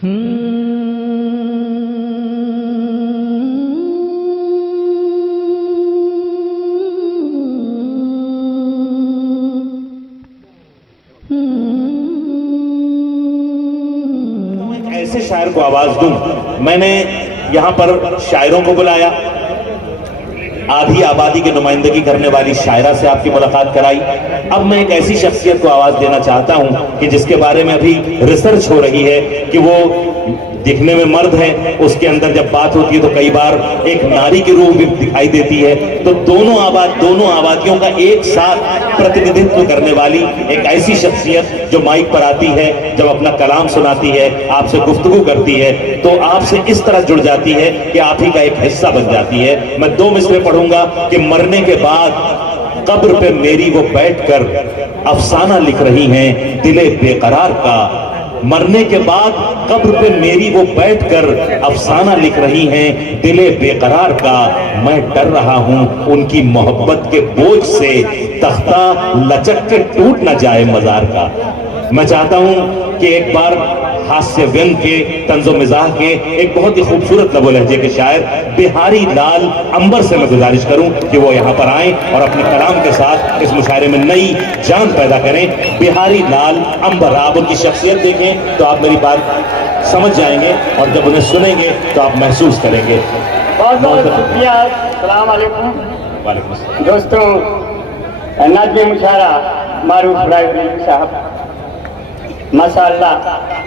ऐसे शायर को आवाज दूं। मैंने यहां पर शायरों को बुलाया, आधी आबादी की नुमाइंदगी करने वाली शायरा से आपकी मुलाकात कराई। अब मैं एक ऐसी शख्सियत को आवाज देना चाहता हूं कि जिसके बारे में अभी रिसर्च हो रही है कि वो दिखने में मर्द है, उसके अंदर जब बात होती है तो कई बार एक नारी की रूह भी दिखाई देती है। तो दोनों आबादियों का एक साथ प्रतिनिधित्व करने वाली एक ऐसी शख्सियत जो माइक पर आती है, जब अपना कलाम सुनाती है, आपसे गुफ्तगू करती है, तो आपसे इस तरह जुड़ जाती है कि आप ही का एक हिस्सा बन जाती है। मैं 2 मिसरे पढ़ूंगा कि मरने के बाद कब्र पे मेरी वो बैठकर अफसाना लिख रही हैं दिले बेकरार का। मरने के बाद कब्र पे मेरी वो बैठकर अफसाना लिख रही हैं दिले बेकरार का। मैं डर रहा हूं उनकी मोहब्बत के बोझ से तख्ता लचक के टूट ना जाए मजार का। मैं चाहता हूं कि एक बार हास्य व्यंग के, तंजो मिजाह के एक बहुत ही खूबसूरत लबो लहजे के शायर बिहारी लाल अंबर से मैं गुजारिश करूं कि वो यहां पर आएं और अपने कलाम के साथ इस मुशायरे में नई जान पैदा करें। बिहारी लाल अंबर, आप उनकी शख्सियत देखें तो आप मेरी बात समझ जाएंगे और जब उन्हें सुनेंगे तो आप महसूस करेंगे। बहुत बहुत शुक्रिया। अस्सलाम वालेकुम। वालेकुम अस्सलाम। दोस्तों, नाज़िम मुशायरा मारूफ रायबरेली साहब माशाअल्लाह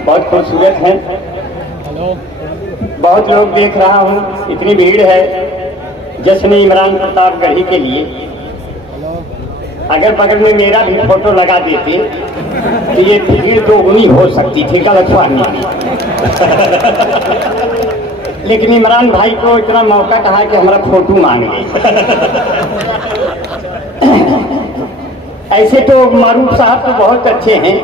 बहुत खूबसूरत हैं। बहुत लोग देख रहा हूँ, इतनी भीड़ है जश्न इमरान प्रतापगढ़ी के लिए। अगर बगल में मेरा भी फोटो लगा देते तो ये भीड़ दोगुनी हो सकती थी, गलत फहमी में। लेकिन इमरान भाई को इतना मौका कहा कि हमारा फोटो मांग गए। ऐसे तो मारूफ साहब तो बहुत अच्छे हैं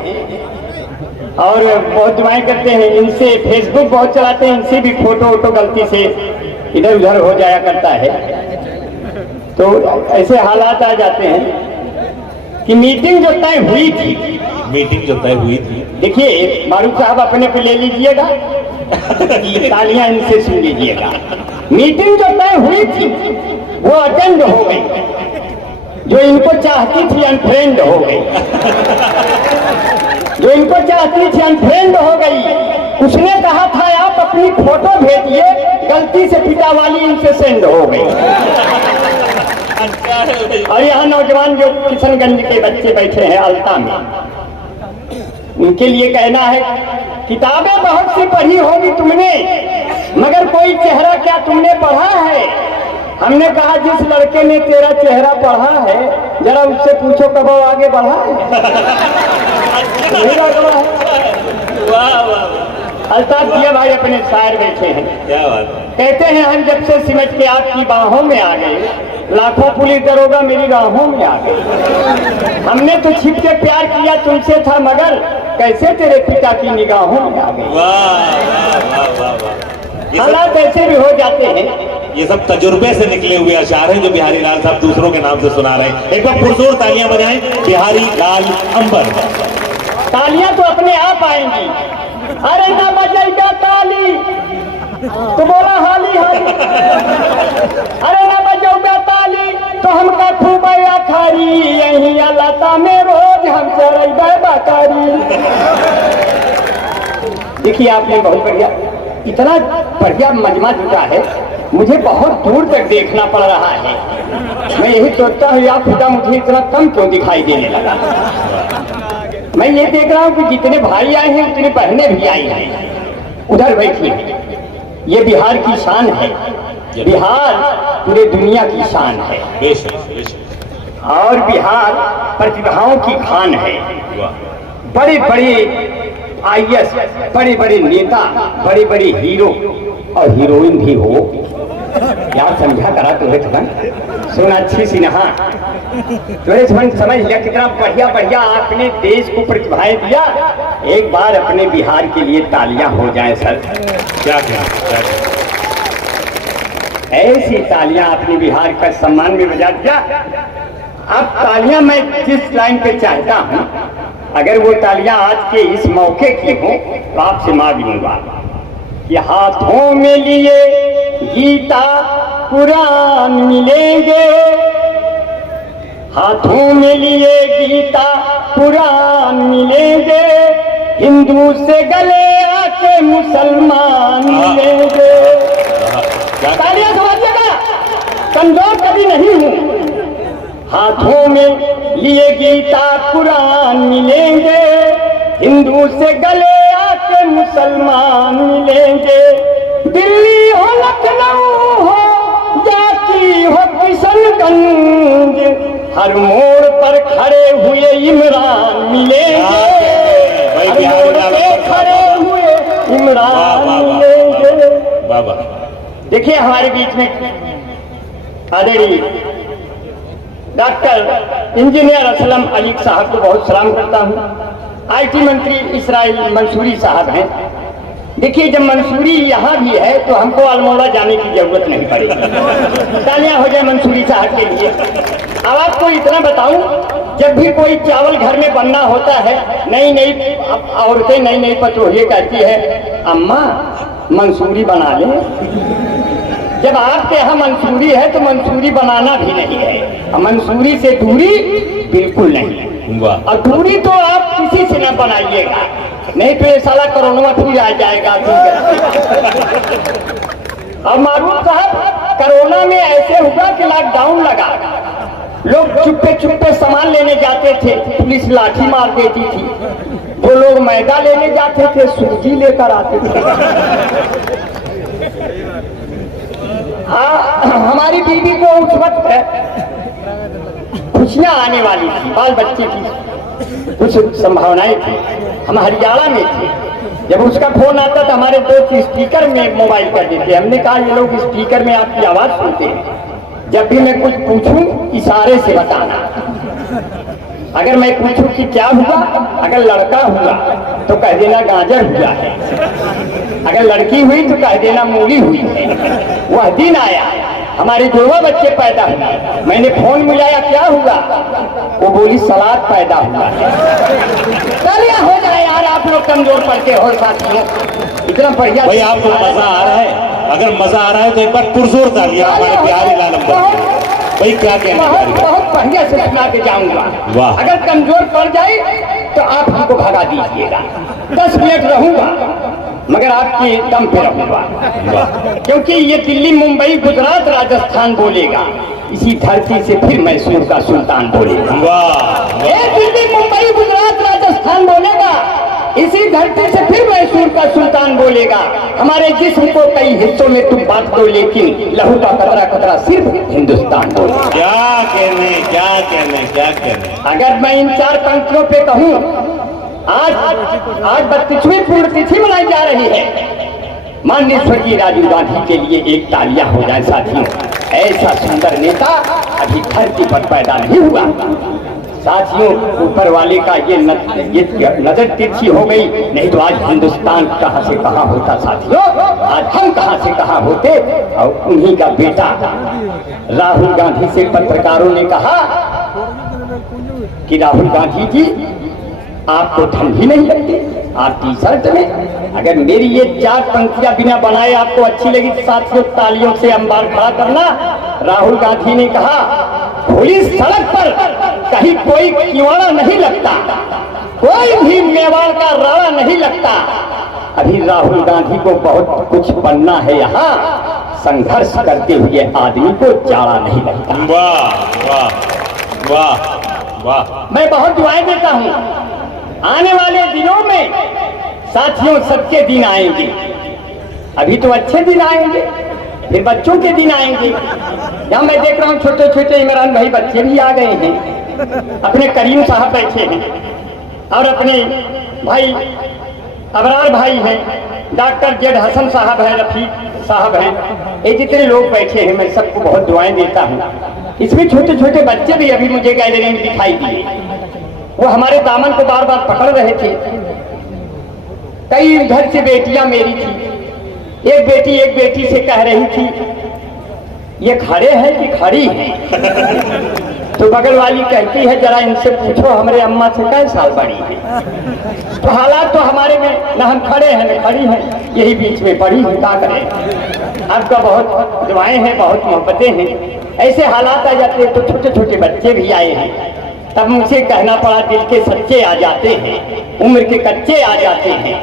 और बहुत दुआएं करते हैं। इनसे फेसबुक बहुत चलाते हैं, इनसे भी फोटो वोटो गलती से इधर उधर हो जाया करता है। तो ऐसे हालात आ जाते हैं कि मीटिंग जो तय हुई थी, देखिए मारूफ साहब अपने पे ले लीजिएगा, तालियां इनसे सुन लीजिएगा। मीटिंग जो तय हुई थी वो अटेंड हो गई, जो इनको चाहती थी अनफ्रेंड हो गई। जो इनको चाहती थी अनफ्रेंड हो गई। उसने कहा था आप अपनी फोटो भेजिए, गलती से पिता वाली इनसे सेंड हो गई। और यहाँ नौजवान जो किशनगंज के बच्चे बैठे हैं अल्ता में, उनके लिए कहना है किताबें बहुत सी पढ़ी होगी तुमने, मगर कोई चेहरा क्या तुमने पढ़ा है? हमने कहा जिस लड़के ने तेरा चेहरा पढ़ा है जरा उससे पूछो कब वो आगे बढ़ा है। अल्ताफ जिया भाई अपने शायर बैठे हैं, क्या बात। कहते हैं हम जब से सिमट के आपकी बाहों में आ गए, लाखों पुलिस दरोगा मेरी राहों में आ गए। हमने तो छिप के प्यार किया तुमसे था, मगर कैसे तेरे पिता की निगाहों में आ गए। हालात ऐसे भी हो जाते हैं। ये सब तजुर्बे से निकले हुए अशार हैं जो बिहारी लाल साहब दूसरों के नाम से सुना रहे हैं। एक बार पुरजोर तालियां बजाएं बिहारी लाल अंबर। तालियां तो अपने आप आएंगी। अरे ना बजाएगा ताली तो बोला हाली हाली। अरे ना बजाऊगा ताली तो हमका खूब खारी, यही अल्लाह में रोज हम चढ़े बाकारी। देखिए आपने बहुत बढ़िया, इतना बढ़िया मजमा जुटा है, मुझे बहुत दूर तक देखना पड़ रहा है। मैं यही सोचता हूँ या खुदा मुझे इतना कम क्यों दिखाई देने लगा। मैं ये देख रहा हूँ कि जितने भाई आए हैं उतनी बहनें भी आई हैं, उधर बैठी हैं। ये बिहार की शान है, बिहार पूरे दुनिया की शान है। और बिहार प्रतिभाओं की खान है। बड़े बड़े IAS, बड़े बड़े नेता, बड़े बड़े हीरो और हीरोइन भी हो। यार समझा करा तुम्हें थमन, सोनाक्षी सिन्हा, तुम्हें थमन समझ लिया कितना बढ़िया बढ़िया आपने देश को प्रतिभाएं दिया। एक बार अपने बिहार के लिए तालियां हो जाएं सर। क्या ऐसी तालियां अपने बिहार का सम्मान में बजा दिया। अब तालियां मैं जिस लाइन पे चाहता हूं, अगर वो तालियां आज के इस मौके की हो तो आपसे मांग लूंगा। कि हाथों में लिए गीता कुरान मिलेंगे, हाथों में लिए गीता कुरान मिलेंगे, हिंदू से गले आके मुसलमान मिलेंगे। तालियां समझिएगा, कमजोर कभी नहीं हूं। हाथों में लिए गीता कुरान मिलेंगे, हिंदू से गले आके मुसलमान मिलेंगे। दिल्ली हो लखनऊ हो जाती हो किशनगंज, हर मोड़ पर खड़े हुए इमरान मिलेंगे, हर मोड़ पे खड़े हुए इमरान मिलेंगे। बाबा देखिए हमारे बीच में आदरणीय डॉक्टर इंजीनियर असलम अली साहब को बहुत सलाम करता हूँ। आईटी मंत्री इसराइल मंसूरी साहब हैं। देखिए जब मंसूरी यहाँ भी है तो हमको अल्मोड़ा जाने की जरूरत नहीं पड़ेगी। तालियां हो जाए मंसूरी साहब के लिए। अब आपको इतना बताऊं, जब भी कोई चावल घर में बनना होता है, नई नई औरतें नई नई पतोहिए कहती है अम्मा मंसूरी बना ले। जब आपके यहाँ मंसूरी है तो मंसूरी बनाना भी नहीं है, मंसूरी से दूरी बिल्कुल नहीं। और दूरी तो आप किसी से न बनाइएगा, नहीं तो ये साला कोरोना फिर आ जाएगा। और मारूफ साहब, कोरोना में ऐसे हुआ कि लॉकडाउन लगा, लोग चुप्पे चुप्पे सामान लेने जाते थे, पुलिस लाठी मार देती थी। जो लोग मैदा लेने जाते थे सूजी लेकर आते थे। हमारी बीवी को उस वक्त खुशियां आने वाली थी, बाल बच्चे की कुछ संभावनाएं थी। हम हरियाणा में थे, जब उसका फोन आता तो हमारे दोस्त स्पीकर में मोबाइल कर देते। हमने कहा ये लोग स्पीकर में आपकी आवाज सुनते हैं, जब भी मैं कुछ पूछूं इशारे से बताना। अगर मैं पूछूं कि क्या हुआ, अगर लड़का हुआ तो कह देना गाजर हुआ है, अगर लड़की हुई तो कह देना मूली हुई है। वह दिन आया, हमारे जुड़वा बच्चे पैदा हुए, मैंने फोन मिलाया क्या हुआ, वो बोली सलाद पैदा हुआ है। तालियां हो जाए यार, आप लोग कमजोर पड़ते हो साथियों, इतना बढ़िया। भाई आपको मजा आ रहा है? अगर मजा आ रहा है तो एक बार पुरजोर तालियां हमारे प्यारे लालम भाई। क्या कहना है? बहुत बढ़िया से सुना के जाऊंगा। अगर कमजोर पड़ जाए तो आप हमको भगा दीजिएगा, 10 मिनट रहूंगा मगर आपके दम पे रहूंगा। क्योंकि ये दिल्ली मुंबई गुजरात राजस्थान बोलेगा, इसी धरती से फिर मैसूर का सुल्तान बोलेगा। ये दिल्ली मुंबई गुजरात राजस्थान बोलेगा, इसी धरती से फिर मैसूर का सुल्तान बोलेगा। हमारे जिस्म को कई हिस्सों में तुम बांट दो, लेकिन लहू का कतरा कतरा सिर्फ हिंदुस्तान बोलेगा। क्या कहने, क्या कहने, क्या कहने। अगर मैं इन 4 पंक्तियों पे कहूँ, आज 32वीं पुण्यतिथि मनाई जा रही है। माननीय स्वर्गीय राजीव गांधी के लिए एक तालियां हो जाए साथियों। ऐसा सुंदर नेता अभी धरती पर पैदा नहीं हुआ साथियों। ऊपर वाले का ये नजर तिरछी हो गई, नहीं तो आज हिंदुस्तान कहां से कहां होता साथियों। आज हम कहां से कहां होते। और उन्हीं का बेटा राहुल गांधी से पत्रकारों ने कहा कि राहुल गांधी जी आपको ठंडी नहीं लगती, आप टी शर्ट में। अगर मेरी ये 4 पंक्तियां बिना बनाए आपको अच्छी लगी तो साथियों तालियों से अंबार खड़ा करना। राहुल गांधी ने कहा पुलिस सड़क पर कहीं कोई किवाड़ा नहीं लगता, कोई भी मेवाड़ का राड़ा नहीं लगता। अभी राहुल गांधी को बहुत कुछ बनना है, यहाँ संघर्ष करते हुए आदमी को जाड़ा नहीं लगता। वाह वाह वाह वाह। मैं बहुत दुआएं देता हूँ, आने वाले दिनों में साथियों सबके दिन आएंगे। अभी तो अच्छे दिन आएंगे, फिर बच्चों के दिन आएंगे। यहाँ मैं देख रहा हूँ छोटे छोटे इमरान भाई बच्चे भी आ गए हैं, अपने करीम साहब बैठे हैं और अपने भाई अबरार भाई हैं, डॉक्टर जेड हसन साहब हैं, रफीक साहब हैं। ये जितने लोग बैठे हैं मैं सबको बहुत दुआएं देता हूँ। इसमें छोटे छोटे बच्चे भी अभी मुझे गैलरी में दिखाई दिए, वो हमारे दामन को बार बार पकड़ रहे थे। कई घर से बेटियां मेरी थी, एक बेटी से कह रही थी ये खड़े हैं कि खड़ी हैं। तो बगल वाली कहती है जरा इनसे पूछो हमारे अम्मा से कै साल बड़ी है। तो हालात तो हमारे में न हम खड़े हैं न खड़ी हैं, यही बीच में पड़ी है, क्या करें। आपका बहुत दुआएं हैं, बहुत मोहब्बतें हैं। ऐसे हालात आ जाते हैं तो छोटे छोटे बच्चे भी आए हैं, तब मुझे कहना पड़ा दिल के सच्चे आ जाते हैं, उम्र के कच्चे आ जाते हैं।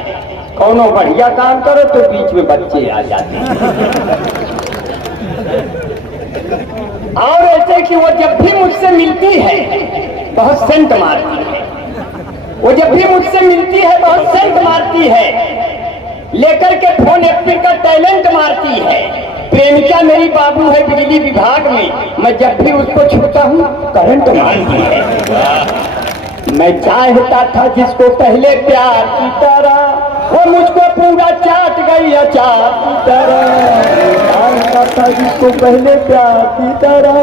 कौनो बढ़िया काम करो तो बीच में बच्चे आ जाते हैं। और ऐसे कि वो जब भी मुझसे मिलती है बहुत सेंट मारती है, वो जब भी मुझसे मिलती है बहुत सेंट मारती है, लेकर के फोन एप्पल का टैलेंट मारती है। प्रेमिका मेरी बाबू है बिजली विभाग में, मैं जब भी उसको छूता हूँ करंट मारती है। मैं चाहता था जिसको पहले प्यार की तरह, वो मुझको पूरा चाट गई अचार की तरह। चाहता था जिसको पहले प्यार की तरह,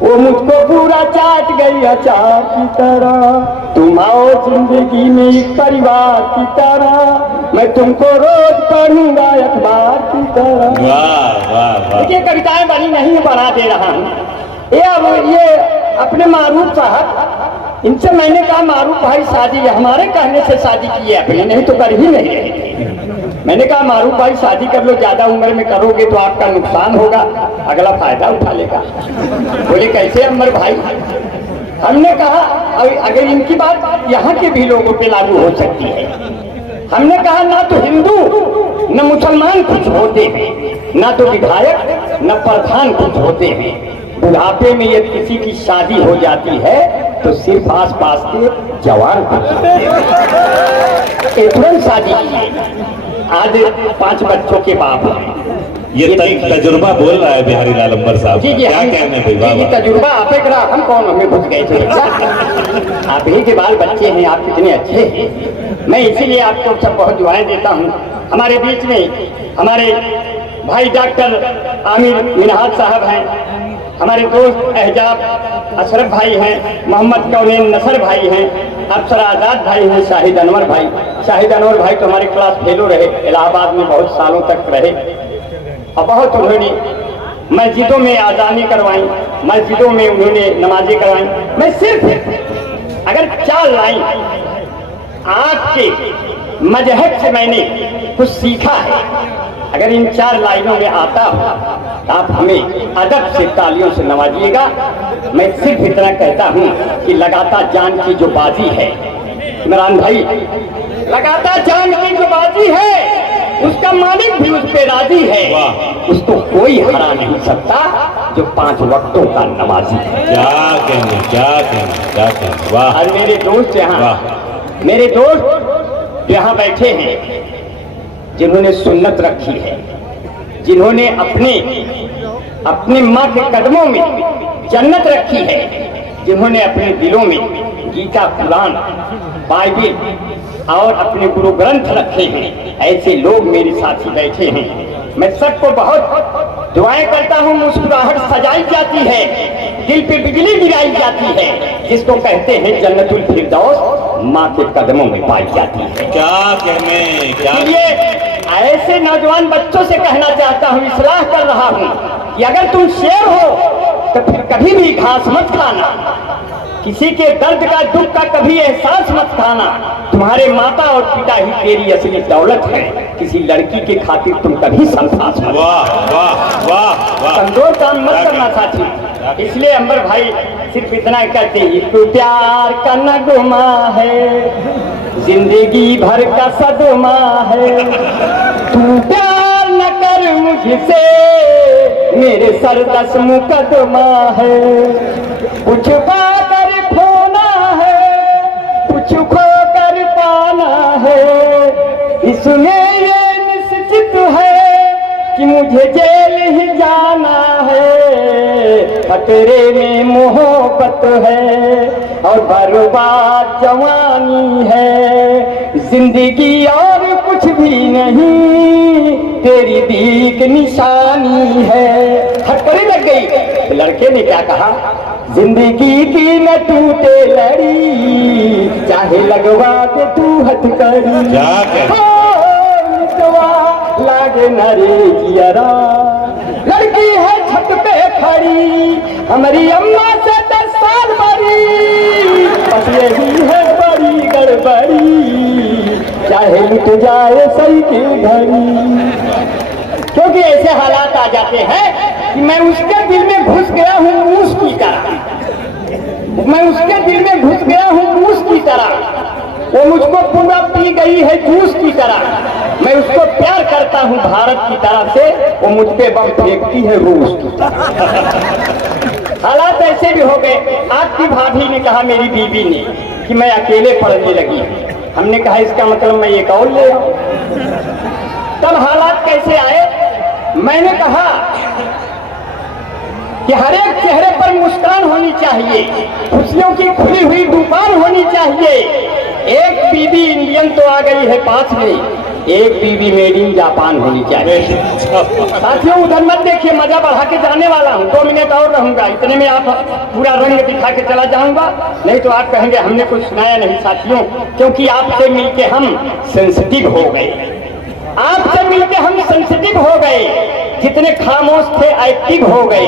वो मुझको पूरा चाट गई अचार की तरह। तुम आओ जिंदगी में एक परिवार की तरह, मैं तुमको रोज पढ़ूंगा अखबार की तरह। वाह वाह वाह। ये कविताएं बनी नहीं बना दे रहा हूँ। ये अपने मारूफ साहब, इनसे मैंने कहा मारूफ भाई शादी हमारे कहने से शादी की है अपने, नहीं तो कर ही नहीं रहे थे। मैंने कहा मारूफ भाई शादी कर लो, ज्यादा उम्र में करोगे तो आपका नुकसान होगा, अगला फायदा उठा लेगा। बोले कैसे अमर भाई। हमने कहा अगर इनकी बात यहाँ के भी लोगों पे लागू हो सकती है। हमने कहा ना तो हिंदू न मुसलमान कुछ होते हैं, ना तो विधायक न प्रधान कुछ होते हैं। बुढ़ापे में यदि किसी की शादी हो जाती है तो सिर्फ आस पास के जवान तुरंत शादी की। आज 5 बच्चों के बाप हैं। ये तजुर्बा बोल रहा है बिहारी लाल अंबर साहब। जी क्या कहने भाई। वाह ये तजुर्बा आपे करा, हम कौन हमें घुस गए थे। आप ही के बाल बच्चे हैं, आप कितने अच्छे हैं। मैं इसीलिए आपको सब बहुत दुआएं देता हूँ। हमारे बीच में हमारे भाई डॉक्टर आमिर मिनहाज साहब हैं, हमारे दोस्त एहजाब अशरफ भाई हैं, मोहम्मद कौनेन नसर भाई हैं, अफसर आजाद भाई हैं, शाहिद अनवर भाई। शाहिद अनवर भाई तो हमारे क्लास फेलो रहे, इलाहाबाद में बहुत सालों तक रहे और बहुत उन्होंने मस्जिदों में आज़ानी करवाई, मस्जिदों में उन्होंने नमाजें करवाई। मैं सिर्फ अगर 4 लाइन आपके मजहब से मैंने कुछ सीखा है, अगर इन 4 लाइनों में आता हो तो आप हमें अदब से तालियों से नवाजिएगा। मैं सिर्फ इतना कहता हूँ कि लगाता जान की जो बाजी है इमरान भाई, लगाता जान की जो बाजी है उसका मालिक भी उस पे राजी है। उसको कोई हरा नहीं सकता जो 5 वक्तों का नमाजी है। क्या कहने क्या कहने क्या कहने। वाह। और मेरे दोस्त यहाँ, मेरे दोस्त यहाँ बैठे हैं जिन्होंने सुन्नत रखी है, जिन्होंने अपने माँ के कदमों में जन्नत रखी है, जिन्होंने अपने दिलों में गीता, कुरान, बाइबिल और अपने गुरु ग्रंथ रखे हैं। ऐसे लोग मेरे साथी बैठे हैं। मैं सबको बहुत दुआएं करता हूँ। मुस्कुराहट सजाई जाती है, दिल पे बिजली गिराई जाती है, जिसको कहते हैं जन्नतुल फिरदौस माँ के कदमों में पाई जाती है। क्या कहने क्या। ये ऐसे नौजवान बच्चों से कहना चाहता हूँ, इस्लाह कर रहा हूँ कि अगर तुम शेर हो तो फिर कभी भी घास मत खाना, किसी के दर्द का दुख का कभी एहसास मत खाना। तुम्हारे माता और पिता ही तेरी असली दौलत है, किसी लड़की के खातिर तुम कभी संसास मत। वाह वाह वाह वाह। कमजोर काम मत करना साथी। इसलिए अंबर भाई सिर्फ इतना कहते हैं, तू प्यार का नगमा है, जिंदगी भर का सदमा है। तू प्यार न कर मुझसे, मेरे सर 10 मुकदमा है। कुछ पाकर खोना है, कुछ खो कर पाना है। इसमें ये निश्चित है कि मुझे जेल ही जाना है। खतरे में मोहब्बत है और बर्बाद जवानी है। जिंदगी और कुछ भी नहीं, तेरी दीक निशानी है। हथकड़ी लग गई। लड़के ने क्या कहा, जिंदगी की न टूटे लड़ी, चाहे लगवा दे तू हथकड़ी। लागे नरे जियरा, लड़की है छत पे खड़ी, हमारी अम्मा से 10 साल यही है बड़ी गड़बड़ी, चाहे लुट जाए सही की घड़ी। क्योंकि ऐसे हालात आ जाते हैं कि मैं उसके दिल में घुस गया हूँ मूस की तरह, मैं उसके दिल में घुस गया हूँ मूस की तरह, वो मुझको पूरा पी गई है जूस की तरह। मैं उसको प्यार करता हूँ भारत की तरफ से, वो मुझ पे बम फेंकती है रूस की तरह। हालात ऐसे भी हो गए। आपकी भाभी ने कहा, मेरी बीवी ने, कि मैं अकेले पढ़ने लगी। हमने कहा इसका मतलब मैं एक और ले आऊं। तब हालात कैसे आए, मैंने कहा कि हर एक चेहरे पर मुस्कान होनी चाहिए, खुशियों की खुली हुई दुकान होनी चाहिए। एक बीबी इंडियन तो आ गई है पास में, एक बीबी मेड इन जापान होनी चाहिए। साथियों उधर मत देखिए, मजा बढ़ा के जाने वाला हूँ, 2 मिनट और रहूंगा, इतने में आप पूरा रंग दिखा के चला जाऊंगा, नहीं तो आप कहेंगे हमने कुछ सुनाया नहीं। साथियों, क्योंकि आपसे मिलके हम सेंसिटिव हो गए, आपसे मिलके हम सेंसिटिव हो गए, जितने खामोश थे एक्टिव हो गए।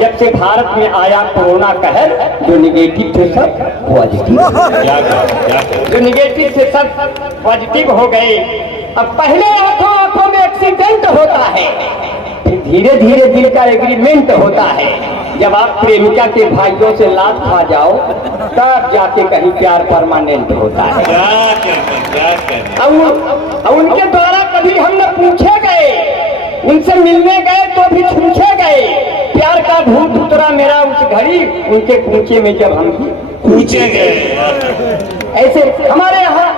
जब से भारत में आया कोरोना कहर, जो निगेटिव थे सब पॉजिटिव, जो निगेटिव थे सब पॉजिटिव हो गए। अब पहले आंखों आंखों में एक्सीडेंट होता है, फिर धीरे धीरे दिल का एग्रीमेंट होता है। जब आप प्रेमिका के भाइयों से लात खा जाओ, तब जाके कहीं प्यार परमानेंट होता है। अब उनके द्वारा कभी हम न पूछे गए, उनसे मिलने गए तो भी पूछे गए, प्यार का भूत उतरा मेरा उस घड़ी, उनके पूछे में जब हम पूछे गए। ऐसे हमारे यहाँ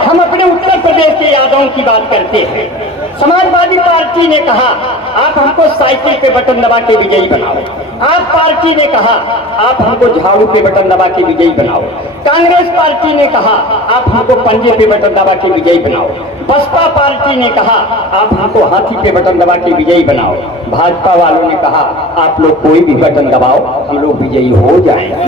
हम अपने उत्तर प्रदेश के यादवों की बात करते हैं। समाजवादी पार्टी ने कहा आप हमको साइकिल पे बटन दबा के विजयी बनाओ, आप पार्टी ने कहा आप हमको झाड़ू पे बटन दबा के विजयी बनाओ, कांग्रेस पार्टी ने कहा आप हमको पंजे पे बटन दबा के विजयी बनाओ, बसपा पार्टी ने कहा आप हमको हाथी पे बटन दबा के विजयी बनाओ, भाजपा वालों ने कहा आप लोग कोई भी बटन दबाओ हम लोग विजयी हो जाएंगे।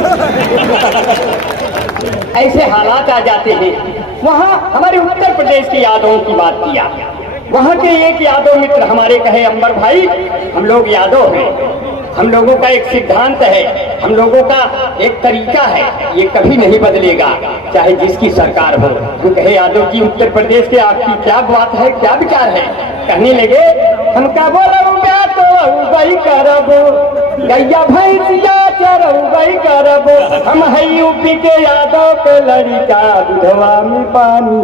ऐसे हालात आ जाते हैं। वहाँ हमारे उत्तर प्रदेश के यादवों की बात किया, वहाँ के एक यादव मित्र हमारे कहे, अंबर भाई हम लोग यादव हैं, हम लोगों का एक सिद्धांत है, हम लोगों का एक तरीका है, ये कभी नहीं बदलेगा चाहे जिसकी सरकार हो। वो कहे यादव जी उत्तर प्रदेश के आपकी क्या बात है, क्या विचार है? कहने लगे हम क्या बोलो क्या तो वही करब, गैया भैंसिया चरऊ वही करब, हम है यूपी के यादव के लड़का, दूधवा में पानी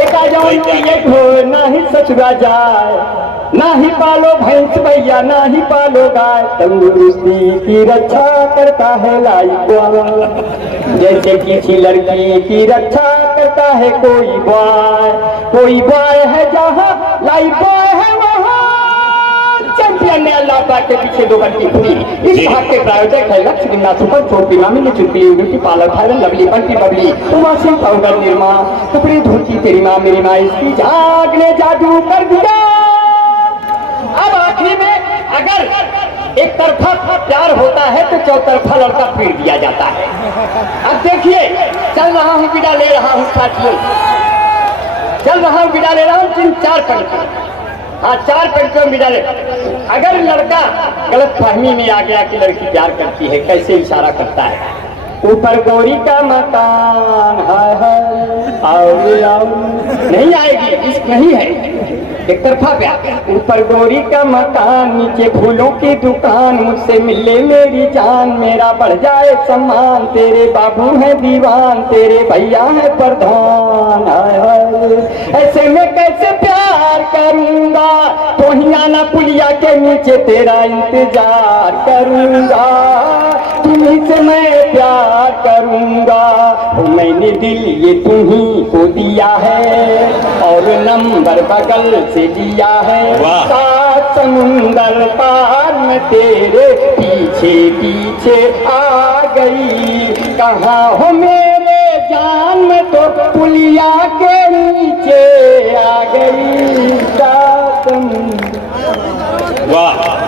एका जौन एक हो ना ही ससुरा जाए, ना ही पालो भैंस भैया ना ही पालो गाय, तंदुरुस्ती की रक्षा करता है लाइफ, जैसे किसी लड़की की रक्षा करता है कोई बॉय है जहाँ लाइफ बॉय है वहाँ। चैंपियन ने अल्लाह पाक के पीछे 2 घंटी खुली। इस भाग के प्रायोजक है लक्ष्य निम्ना सुपर छोटी मामी ने चुटकी beauty parlour Thailand lovely Bunty Babli उमासी पाउडर निर्मा कपड़े धोती तेरी माँ मेरी माँ इसकी जाग ने जादू कर दिया। अब आखिरी में अगर एक तरफा प्यार होता है तो चौतरफा लड़का पीट दिया जाता है। अब देखिए चल रहा हूँ विदा ले रहा हूँ साथियों, चल रहा हूँ विदा ले रहा हूँ 3-4 पंक्ति, हाँ 4 पंक्तियों में विदा ले। अगर लड़का गलत फहमी में आ गया कि लड़की प्यार करती है, कैसे इशारा करता है, ऊपर गौरी का मकान है आओ नहीं आएगी, इश्क नहीं है, एक तरफा प्यार। ऊपर गौरी का मकान नीचे फूलों की दुकान, मुझसे मिले मेरी जान मेरा बढ़ जाए सम्मान, तेरे बाबू है दीवान तेरे भैया है प्रधान, ऐसे में कैसे प्यार करूंगा, तो ही आना पुलिया के नीचे तेरा इंतजार करूंगा, तुम्हीं से मैं प्यार करूंगा, मैंने दिल ये तुम्हीं को दिया है और नंबर बगल से दिया है, 7 समुंदर पार में तेरे पीछे पीछे आ गई, कहाँ हो मेरे जान में तो पुलिया के नीचे आ गई। वाह